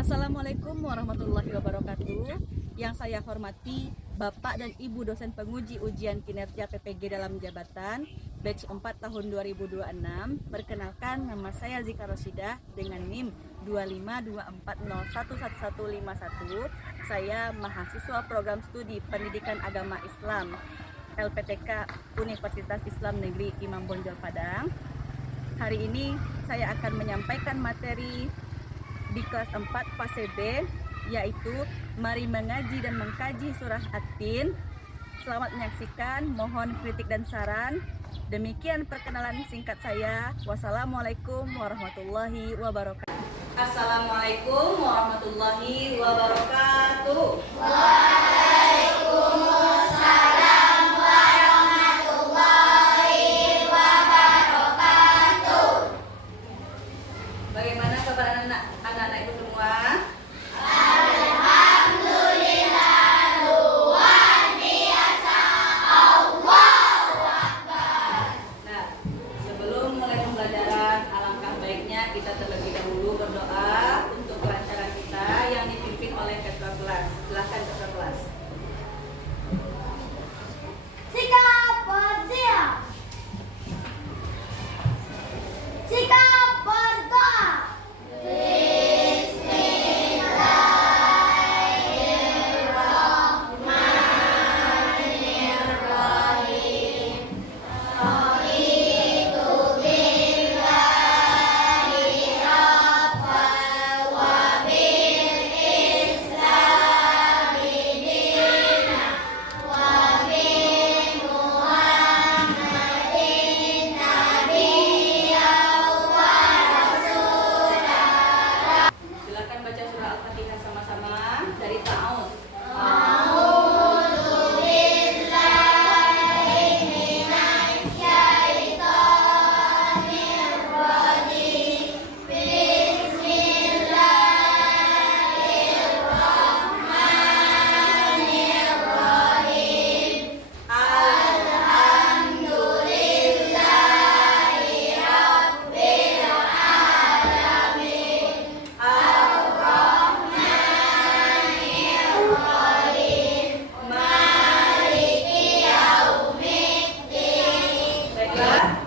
Assalamualaikum warahmatullahi wabarakatuh. Yang saya hormati Bapak dan Ibu dosen penguji ujian kinerja PPG dalam jabatan batch 4 tahun 2026. Perkenalkan, nama saya Zika Rosidah dengan NIM 25240111151. Saya mahasiswa program studi Pendidikan Agama Islam LPTK Universitas Islam Negeri Imam Bonjol Padang. Hari ini saya akan menyampaikan materi di kelas 4 fase B, yaitu mari mengaji dan mengkaji surah At-Tin. Selamat menyaksikan, mohon kritik dan saran. Demikian perkenalan singkat saya. Wassalamualaikum warahmatullahi wabarakatuh. Assalamualaikum warahmatullahi wabarakatuh. Waalaikumsalam warahmatullahi wabarakatuh. Bagaimana kabar anak-anak ibu semua? Alhamdulillah, luar biasa. Allahu Akbar. Nah, sebelum mulai pembelajaran, alangkah baiknya kita terlebih dahulu berdoa untuk kelancaran kita yang dipimpin oleh ketua kelas. Silakan ketua kelas. Sikap bersiap. Sikap berdoa. Silakan baca surah Al-Fatihah sama-sama dari Ta'awudz. Baiklah.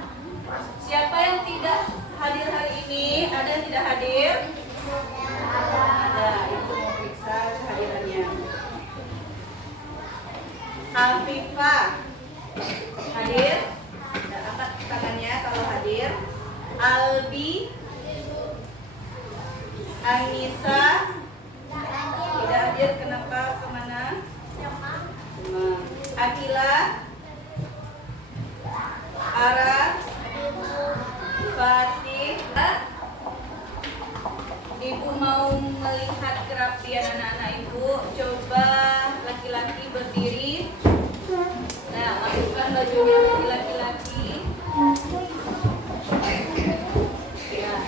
Siapa yang tidak hadir hari ini? Ada yang tidak hadir? Ada. Ibu mau periksa kehadirannya. Afifah hadir? Dan angkat tangannya kalau hadir. Albi, Anissa tidak hadir. Kenapa? Kemana? Demam. Akila, Ara, Fatih. Ibu mau melihat kerapian anak-anak ibu. Coba laki-laki berdiri. Nah, masukkan bajunya bagi laki-laki. Ya,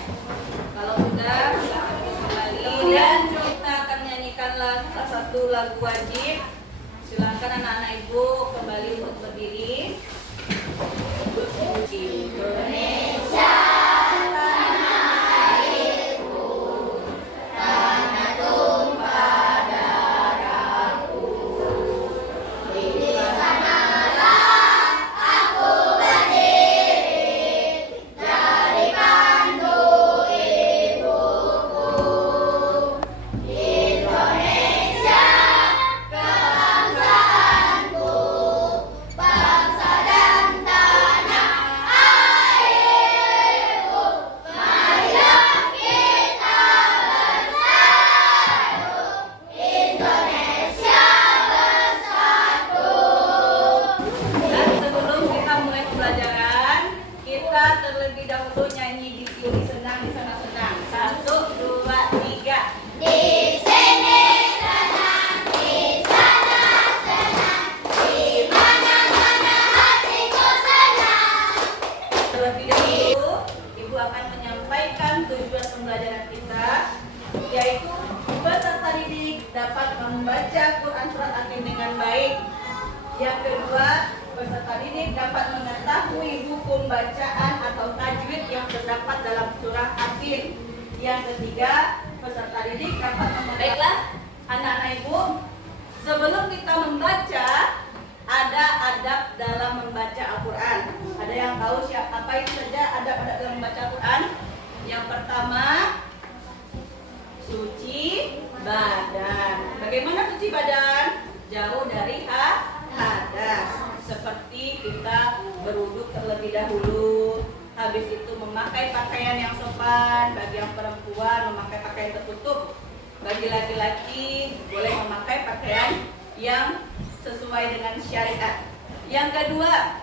kalau sudah silakan kembali dan kita akan menyanyikanlah salah satu lagu wajib. Silakan anak-anak ibu kembali untuk berdiri. Indonesia tanah airku, tanah tumpah darahku. Di sanalah aku berdiri dari pandu ibuku. Indonesia kebangsaanku, bangsa dan tanah airku. Marilah kita bersatu, Indonesia bersatu. Dan sebelum kita mulai pembelajaran, kita terlebih dahulu nyanyi di sini senang, di sana senang. 1, 2, 3. Di sini senang, di sana senang, di mana-mana hatiku senang. Terlebih dahulu, Ibu akan menyampaikan tujuan pembelajaran kita, yaitu peserta didik dapat membaca Quran Surat At-Tin dengan baik. Yang kedua, peserta didik dapat mengetahui hukum bacaan atau tajwid yang terdapat dalam surah At-Tin. Yang ketiga, peserta didik dapat membaca. Baiklah, anak-anak ibu, sebelum kita membaca, ada adab dalam membaca Al-Quran. Ada yang tahu apa itu saja adab-adab dalam membaca Al-Quran? Yang pertama, suci badan. Bagaimana suci badan? Jauh dari hadas. Seperti kita berwudu terlebih dahulu. Habis itu memakai pakaian yang sopan. Bagi yang perempuan memakai pakaian tertutup. Bagi laki-laki boleh memakai pakaian yang sesuai dengan syariat. Yang kedua,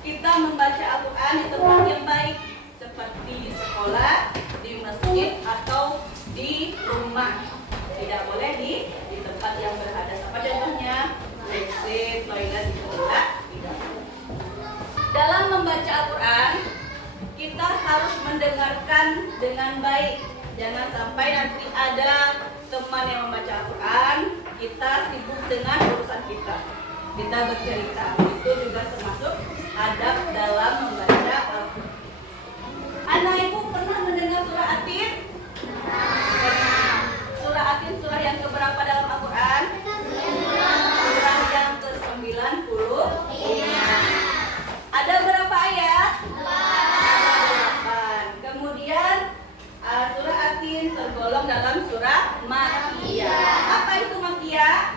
kita membaca Al-Quran di tempat yang baik, seperti di sekolah, di masjid, atau di rumah. Tidak boleh di tempat yang berhadas. Apa contohnya? WC, toilet, itu tidak. Dalam membaca Al-Quran, kita harus mendengarkan dengan baik. Jangan sampai nanti ada teman yang membaca Al-Quran, kita sibuk dengan urusan kita. Kita bercerita. Itu juga termasuk adab dalam membaca Al-Quran. Anak ibu pernah mendengar surah Atin? Pernah. Surah Atin surah yang keberapa dalam Al-Quran? Surah yang ke-90. Ada berapa ayat? 8. Kemudian surah Atin tergolong dalam surah Makkiyah. Apa itu Makkiyah?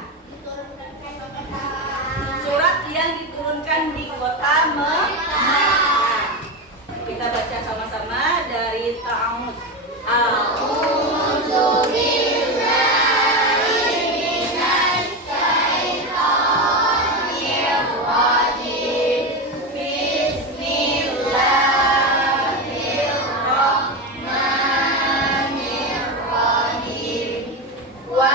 Surat yang diturunkan di kota Mekah. Kita baca sama-sama dari Ta'awuz. A'udzu billahi minasy syaithanir rajim. Bismillahirrahmanirrahim.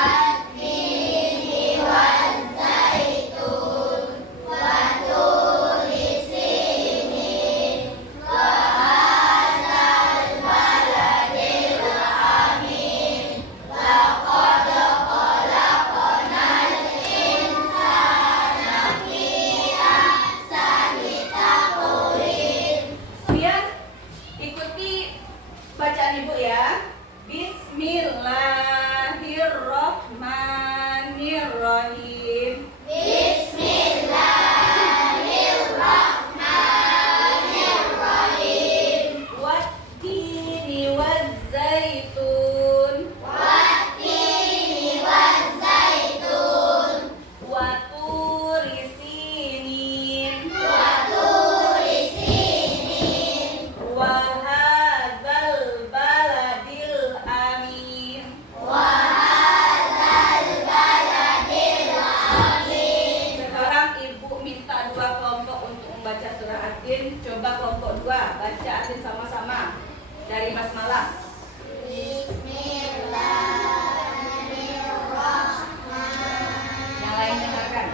Wat-tini waz-zaitun wa turi sinin wa hadzal baladil amin. Laqad khalaqnal insana fi ahsani taqwim. Kemudian ikuti bacaan ibu ya. Bismillahirrahmanirrahim. Bismillahirrahmanirrahim. Wat-tini waz-zaitun. Wat-tini waz-zaitun. Wa turi sinin. Wa turi sinin. Wa hadzal baladil amin. Wa hadzal baladil amin. Sekarang ibu minta dua kelompok untuk membaca surah Atin. Coba kelompok 2 baca Atin sama-sama dari basmalah. Yang lain dengarkan.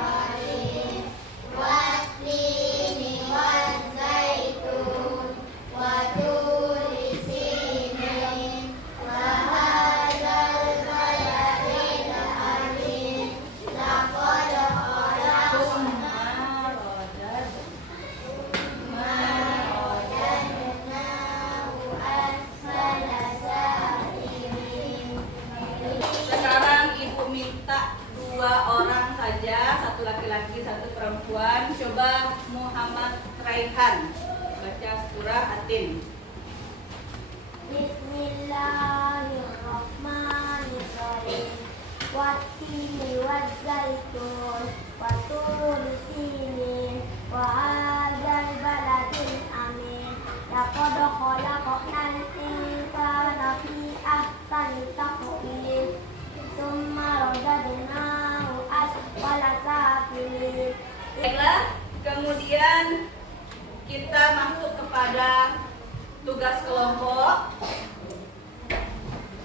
Wat-tini waz-zaitun wa turi sinin wa hadzal baladil amin. Laqad khalaqnahu asfala safilin. Sekarang ibu minta 2 orang saja, satu laki-laki, satu perempuan. Coba Muhammad Raihan baca surah Atin. Bismillahirrahmanirrahim. Wat-tini waz-zaitun wa turi sinin wa hadzal baladil amin. Laqad khalaqnal insana fi ahsani taqwim. Tsumma radadnahu asfala safilin. Baiklah, kemudian kita masuk kepada tugas kelompok.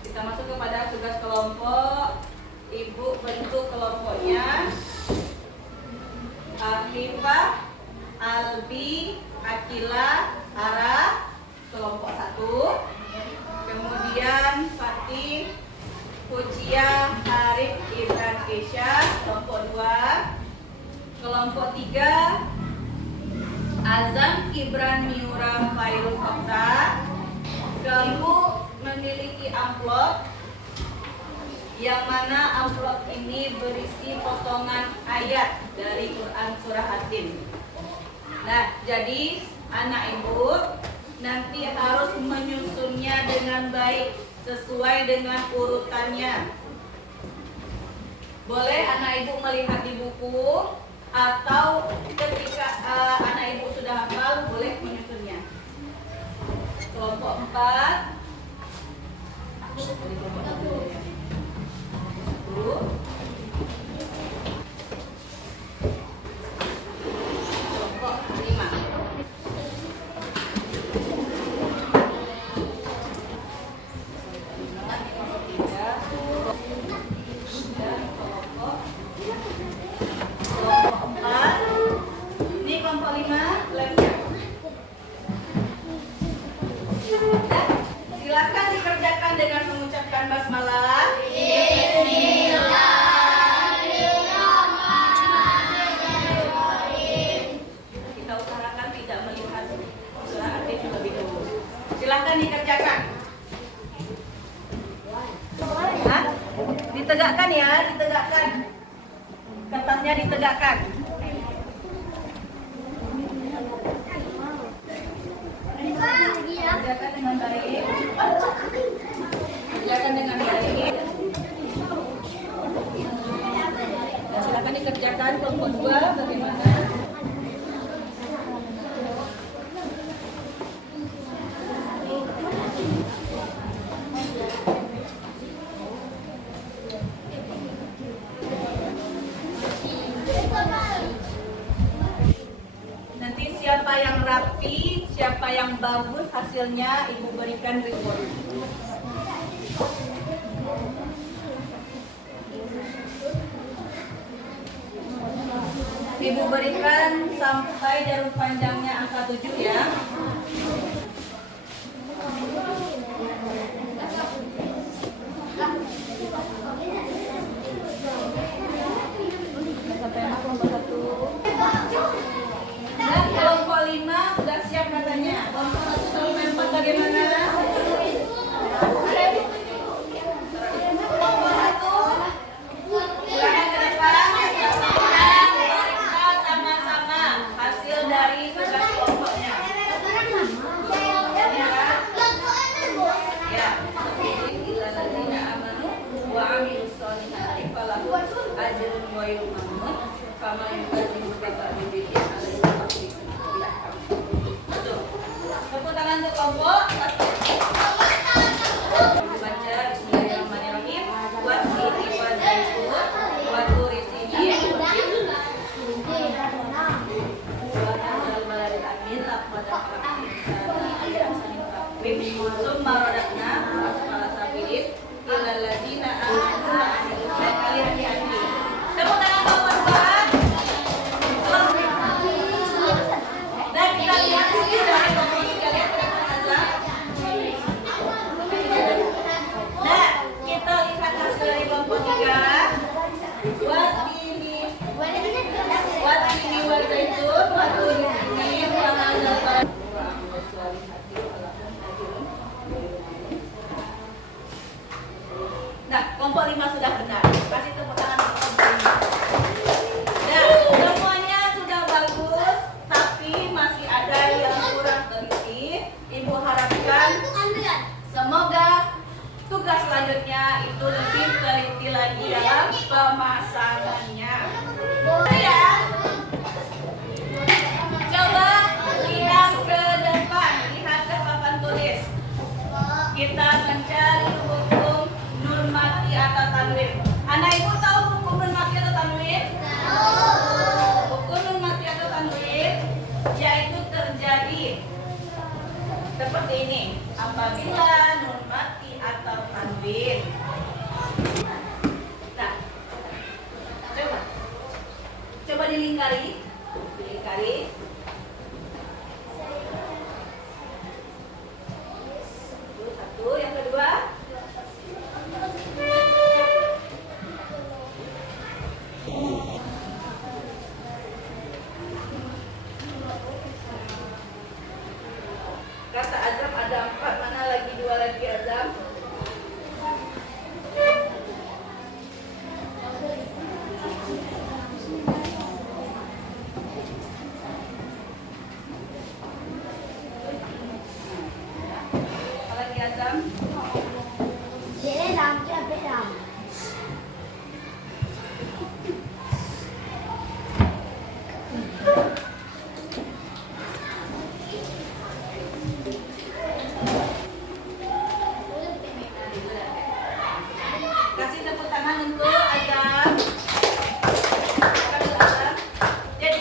Kita masuk kepada tugas kelompok. Ibu bentuk kelompoknya. Afifah, Albi, Akila, Ara, kelompok 1. Kemudian Fatih, Fujiah, Arif, Ibran, Kesha, kelompok 2. Kelompok 3, Azam, Ibran, Miura, Fairuz, Okta. Kamu memiliki amplop yang mana amplop ini berisi potongan ayat dari Quran Surah At-Tin. Nah, jadi anak ibu nanti harus menyusunnya dengan baik sesuai dengan urutannya. Boleh anak ibu melihat di buku atau ketika anak ibu sudah hafal boleh menyusunnya. Kelompok 4. Kelompok 5. Ini kelompok 5 lemnya. Silakan dikerjakan dengan mengucapkan basmalah. Kita usahakan tidak melihat surah At-Tin terlebih dahulu. Silakan dikerjakan. Hah? Ditegakkan ya, ditegakkan. Kertasnya ditegakkan. Kerjakan dengan baik. Kerjakan dengan baik. Dan silakan dikerjakan kelompok 2 bagaimana? Nanti siapa yang rapi, siapa yang bagus hasilnya, ibu berikan reward. Ibu berikan sampai jarum panjangnya angka 7 ya. Sampai kelompok 1. Dan kelompok 5 sudah siap katanya. Kelompok 1 sampai 4 bagaimana? Kelompok 1 silakan ke depan. Dan periksa sama-sama hasil dari tugas kelompoknya. Ya, illalladzina amanu wa amilus solihati falahum ajrun ghairu mamnun fama yukadzibuka ba'da bidzikri alaihi wasallam. Tepuk tangan untuk kelompok 1. Baca bismillahirrahmanirrahim. Wattini wa zaitun wa turi sinin wa hadzal baladil amin laqad summa radadna asfala safilin illal ladzina amanu wa amilus solihati. Hati-hati. Tepuk tangan kelompok 2. Dan kita lihat hasil dari kelompok 3. Lihat kelompok azam. Nah, kita lihat hasil dari kelompok 3. Wattini wa zaitun wa turi sinin wa hadzal baladil Nah, kelompok 5 sudah benar. Kasih tepuk tangan untuk kelompok 5. Nah, semuanya sudah bagus, tapi masih ada yang kurang teliti. Ibu harapkan semoga tugas selanjutnya itu lebih teliti lagi dalam pemasangannya. Ya. Coba lihat ke depan, lihat ke papan tulis. Kita mencari hukum nun mati atau tanwin. Anak ibu tahu hukum nun mati atau tanwin? Hukum nun mati atau tanwin yaitu terjadi seperti ini apabila nun mati atau tanwin. Nah, coba dilingkari. Satu, yang kedua. Kata azam ada 4, mana lagi 2 lagi azam? Adam? Dễ làm cho biết làm. Kasih tepuk tangan untuk Adam. Adam. Jadi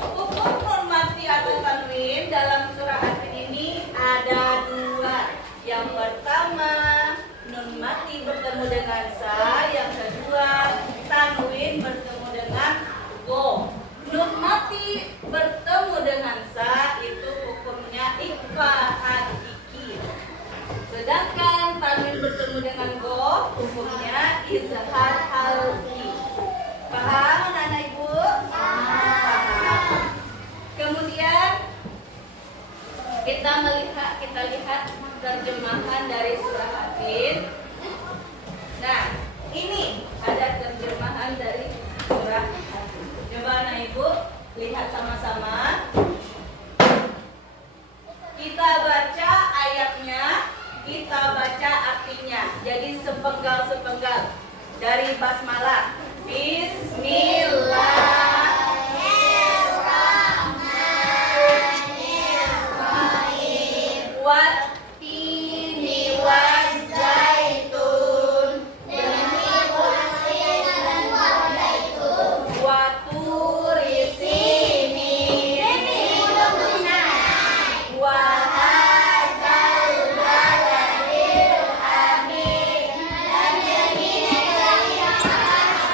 hukum nun mati atau tanwin dalam surah An ini ada dua. Yang pertama nun mati bertemu dengan sa, yang kedua tanwin bertemu dengan go. Nun mati bertemu dengan sa itu hukumnya ikhfa hakiki. Sedangkan tanwin bertemu dengan go hukumnya izhar halki. Paham anak-anak ibu? Paham. Kemudian kita lihat terjemahan dari surah Hadid. Nah, ini ada terjemahan dari surah Hadid. Coba anak ibu lihat sama-sama. Kita baca ayatnya, kita baca artinya. Jadi sepenggal-sepenggal dari basmalah. Bismillahirrahmanirrahim. Wattini wazzaitun. Demi wattini dan wazzaitun. Waturi sinin. Demi gunung Sinai. Wahadzal baladil amin. Dan demi negeri yang aman.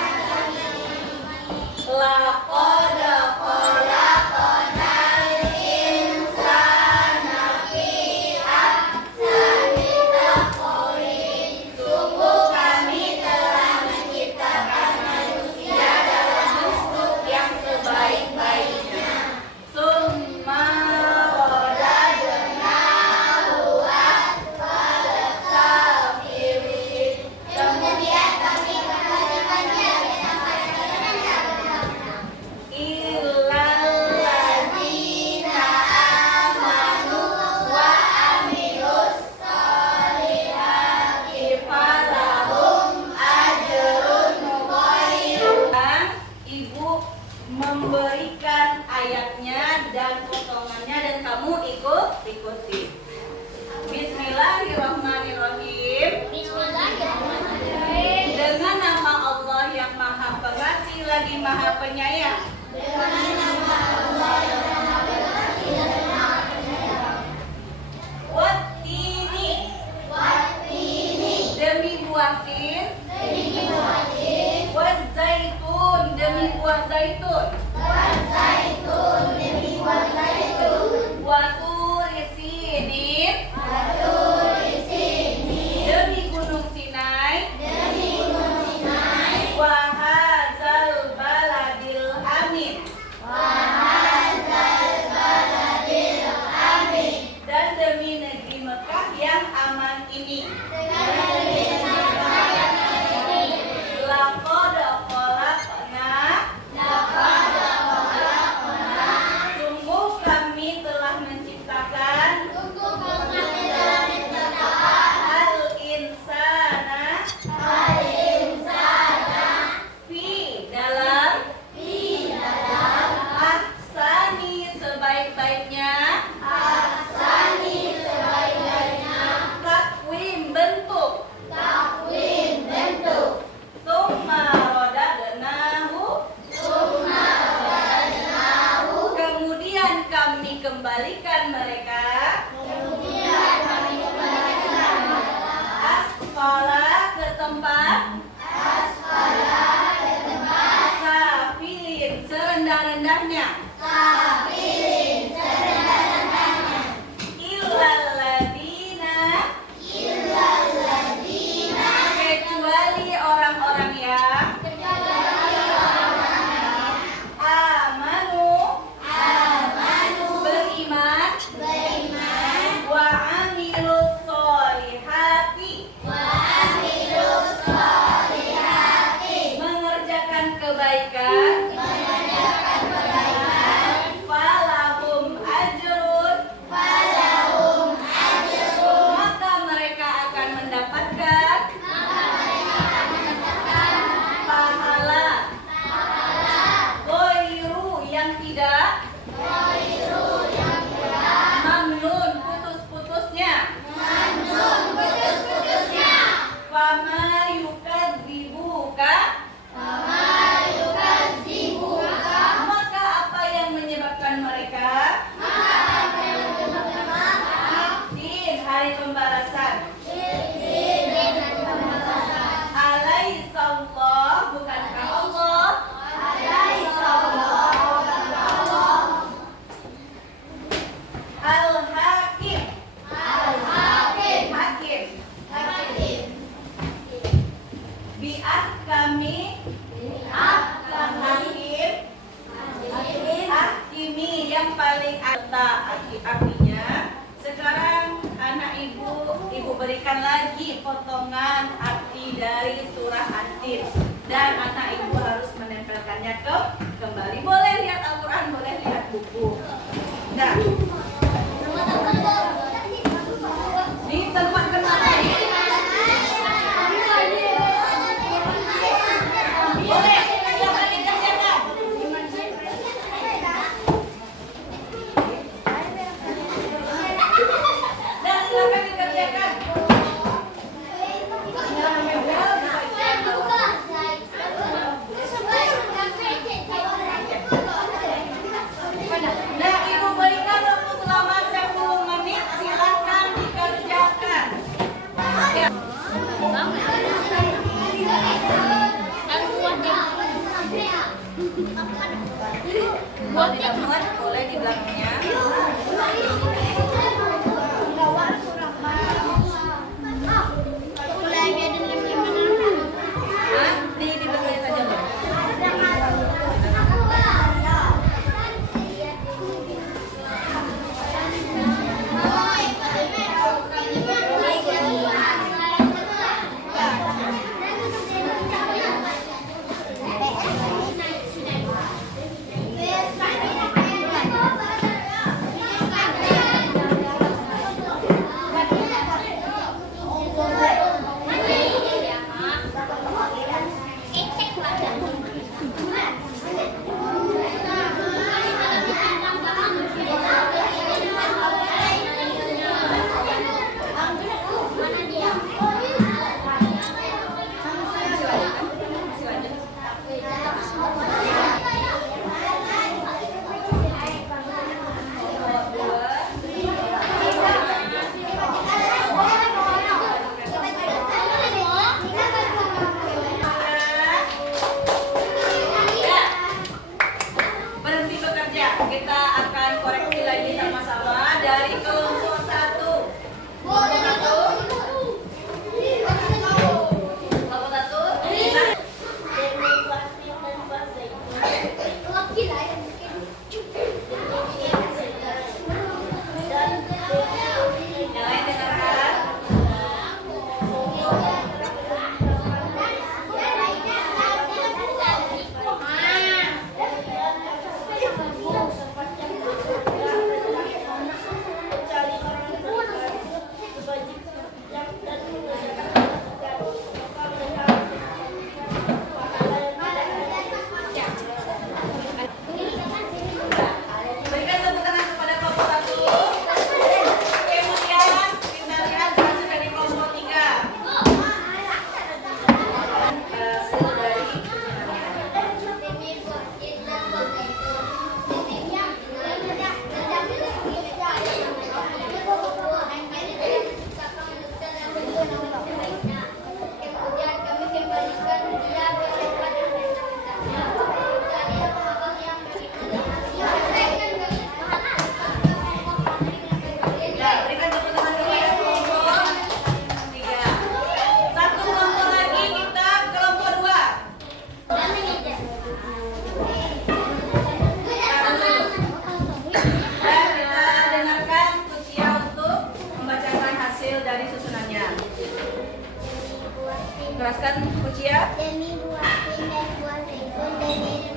hari pembalasan. Alaihissallah, bukankah Allah? Al-Hakim. Hakim. Bi'ahkami. Hakim. Hakimi yang paling ada artinya. Sekarang anak ibu berikan lagi potongan arti dari surah An-Tin dan anak ibu harus menempelkannya kembali. Boleh lihat Al-Quran, boleh lihat buku. Nah, di tempat kenapa ini? Boleh, silakan dikerjakan. Nah, silakan dikerjakan. Nah, ibu berikan waktu selama 10 menit. Silakan dikerjakan. Ya. Kalau tidak muat, boleh di belakangnya. Hah? Di belakangnya saja, Mbak. Berhenti bekerja. Kita akan koreksi lagi sama-sama dari kelompok 1. Kelompok 1. Kelompok 1. Yang lain dengarkan. Berikan tepuk tangan kepada kelompok 1. Kemudian kita lihat hasil dari kelompok 3. Hasil dari Ya, berikan tepuk tangan kepada kelompok 3. Satu kelompok lagi kita kelompok 2. Dan kita dengarkan Kucia untuk membacakan hasil dari susunannya. Keraskan Kucia. Demi buatin dan buat zaitun demi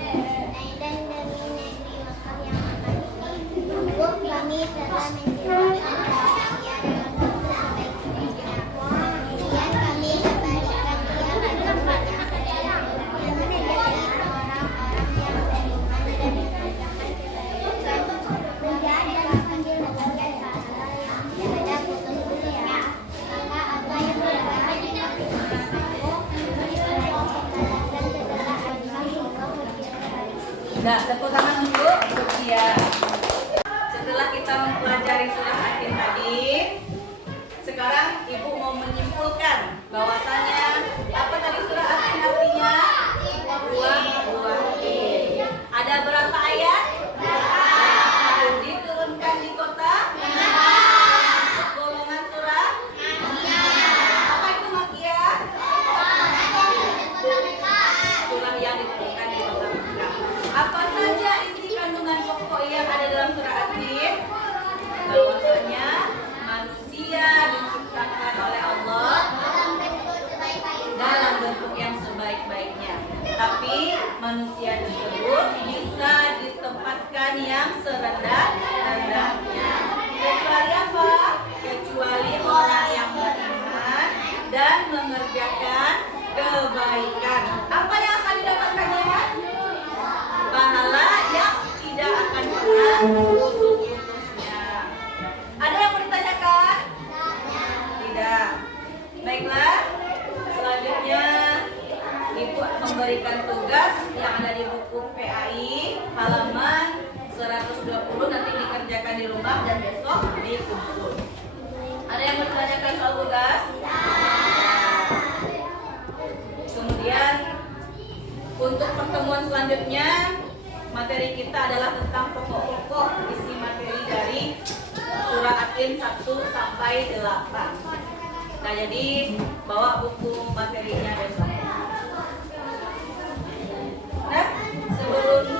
dan demi negeri Mekah yang akan ini. Kami telah menjadikan kalian untuk sebaik-baiknya. Kemudian kami kembalikan dia ke tempatnya yang menjadi orang-orang yang beriman dan mengerjakan kebaikan. Dan panggil bagian pahala yang ada putus dunia. Maka apa yang berada di Nah, tepuk tangan untuk Kucia. Setelah kita mempelajari surah An-Tin tadi, soal tugas? Kemudian untuk pertemuan selanjutnya materi kita adalah tentang pokok-pokok isi materi dari surah At-Tin 1 sampai 8. Nah, jadi bawa buku materinya besok. Nah, sebelum